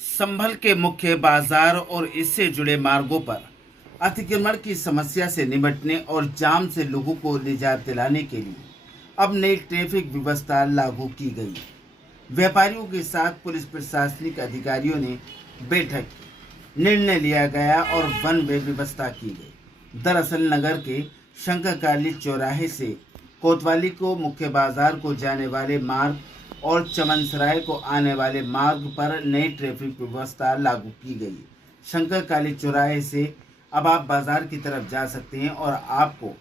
संभल के मुख्य बाजार और इससे जुड़े मार्गों पर अतिक्रमण की समस्या से निपटने और जाम से लोगों को निजात दिलाने के लिए अब नई ट्रैफिक व्यवस्था लागू की गई। व्यापारियों के साथ पुलिस प्रशासनिक अधिकारियों ने बैठक की, निर्णय लिया गया और वन वे व्यवस्था की गई। दरअसल नगर के शंकरकाली चौराहे से कोतवाली को मुख्य बाजार को जाने वाले मार्ग और चमनसराय को आने वाले मार्ग पर नई ट्रैफिक व्यवस्था लागू की गई। शंकरकाली चौराहे से अब आप बाजार की तरफ जा सकते हैं और आपको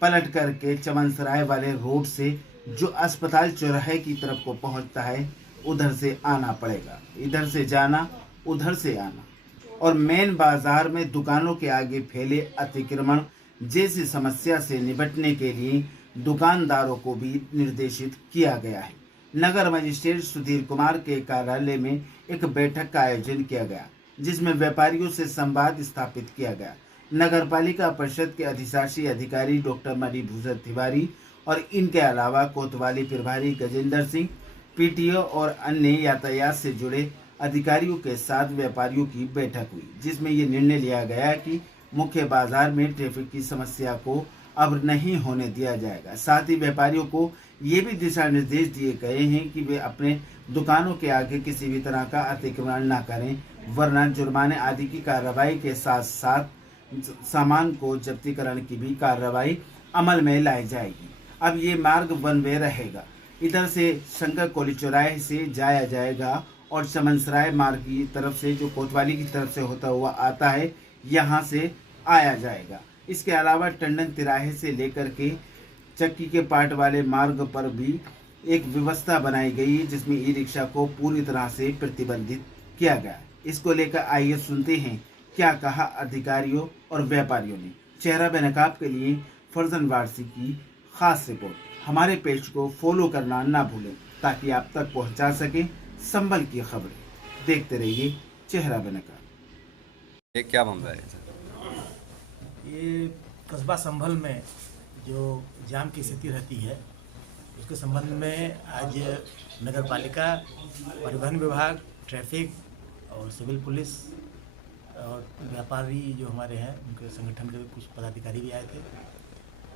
पलट करके चमनसराय वाले रोड से जो अस्पताल चौराहे की तरफ को पहुंचता है उधर से आना पड़ेगा। इधर से जाना उधर से आना। और मेन बाजार में दुकानों के आगे फैले अतिक्रमण जैसी समस्या से निपटने के लिए दुकानदारों को भी निर्देशित किया गया है। नगर मजिस्ट्रेट सुधीर कुमार के कार्यालय में एक बैठक का आयोजन किया गया, जिसमें व्यापारियों से संवाद स्थापित किया गया। नगर पालिका परिषद के अधिशासी अधिकारी डॉक्टर मणिभूषण तिवारी और इनके अलावा कोतवाली प्रभारी गजेंद्र सिंह, पीटीओ और अन्य यातायात से जुड़े अधिकारियों के साथ व्यापारियों की बैठक हुई, जिसमें ये निर्णय लिया गया कि मुख्य बाजार में ट्रैफिक की समस्या को अब नहीं होने दिया जाएगा। साथ ही व्यापारियों को ये भी दिशा निर्देश दिए गए हैं कि वे अपने दुकानों के आगे किसी भी तरह का अतिक्रमण न करें, वरना जुर्माने आदि की कार्रवाई के साथ साथ सामान को जब्तीकरण की भी कार्रवाई अमल में लाई जाएगी। अब ये मार्ग वन वे रहेगा। इधर से शंकरकाली चौराहे से जाया जाएगा और चमनसराय मार्ग की तरफ से जो कोतवाली की तरफ से होता हुआ आता है यहाँ से आया जाएगा। इसके अलावा टंडन तिराहे से लेकर के चक्की के पाट वाले मार्ग पर भी एक व्यवस्था बनाई गई, जिसमें ई रिक्शा को पूरी तरह से प्रतिबंधित किया गया। इसको लेकर आइए सुनते हैं क्या कहा अधिकारियों और व्यापारियों ने। चेहरा बेनकाब के लिए फरजन वारसी की खास रिपोर्ट। हमारे पेज को फॉलो करना ना भूलें ताकि आप तक पहुंचा सके संभल की खबरें। देखते रहिए चेहरा बेनकाब। ये क्या मामला है? ये कस्बा संभल में जो जाम की स्थिति रहती है उसके संबंध में आज नगर पालिका, परिवहन विभाग, ट्रैफिक और सिविल पुलिस और व्यापारी जो हमारे हैं उनके संगठन के कुछ पदाधिकारी भी आए थे,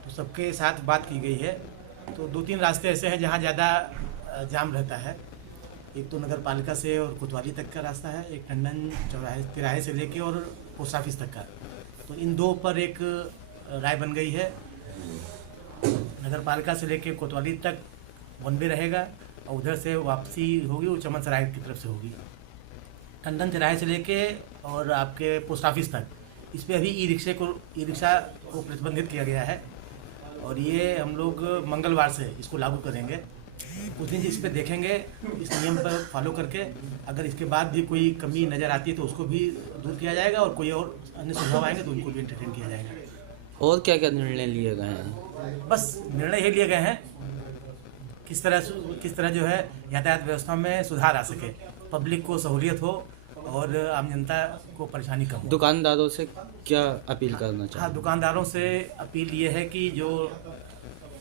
तो सबके साथ बात की गई है। तो 2-3 रास्ते ऐसे हैं जहां ज़्यादा जाम रहता है। एक तो नगर पालिका से और कोतवाली तक का रास्ता है, एक टंडन चौराहे तिराहे से लेके और पोस्ट ऑफिस तक का। तो इन दो पर एक राय बन गई है। नगर पालिका से लेके कोतवाली तक वन वे रहेगा और उधर से वापसी होगी वो चमनसराय की तरफ से होगी। टंडन तिराहे से लेके और आपके पोस्ट ऑफिस तक इस पर अभी ई रिक्शा को प्रतिबंधित किया गया है और ये हम लोग मंगलवार से इसको लागू करेंगे। उस दिन इस पर देखेंगे, इस नियम पर फॉलो करके अगर इसके बाद भी कोई कमी नज़र आती है तो उसको भी दूर किया जाएगा और कोई और अन्य सुझाव आएंगे तो उनको भी एंटरटेन किया जाएगा। और क्या क्या निर्णय लिए गए हैं? बस निर्णय ये लिए गए हैं किस तरह जो है यातायात व्यवस्था में सुधार आ सके, पब्लिक को सहूलियत हो और आम जनता को परेशानी कम हो। दुकानदारों से क्या अपील करना चाहिए? हाँ, दुकानदारों से अपील ये है कि जो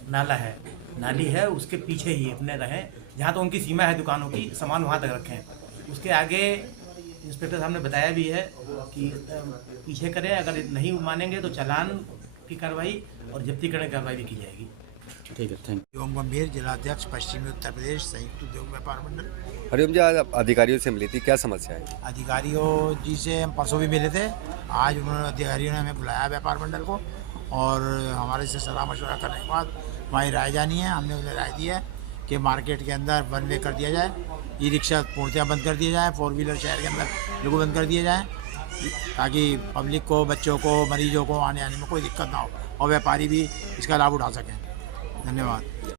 नाली है उसके पीछे ही अपने रहें, जहाँ तो उनकी सीमा है दुकानों की, सामान वहाँ तक रखें। उसके आगे इंस्पेक्टर साहब ने बताया भी है कि पीछे करें, अगर नहीं मानेंगे तो चालान की कार्रवाई और जब्तीकरण की कार्रवाई भी की जाएगी। ठीक है, थैंक एवं गंभीर जिलाध्यक्ष पश्चिमी उत्तर प्रदेश संयुक्त उद्योग व्यापार मंडल। हरिओम जी, आज अधिकारियों से मिली थी, क्या समस्या है? अधिकारियों जी से हम परसों भी मिले थे। आज उन्होंने अधिकारियों ने हमें बुलाया व्यापार मंडल को और हमारे से सलाह मशवरा करने के बाद हमारी राय जानी है। हमने उन्हें राय दी है कि मार्केट के अंदर वन वे कर दिया जाए, ई रिक्शा पूर्णतः बंद कर दिया जाए, 4 व्हीलर शहर के अंदर बिल्कुल बंद कर दिए जाए ताकि पब्लिक को, बच्चों को, मरीजों को आने में कोई दिक्कत ना हो और व्यापारी भी इसका लाभ उठा सकें। धन्यवाद।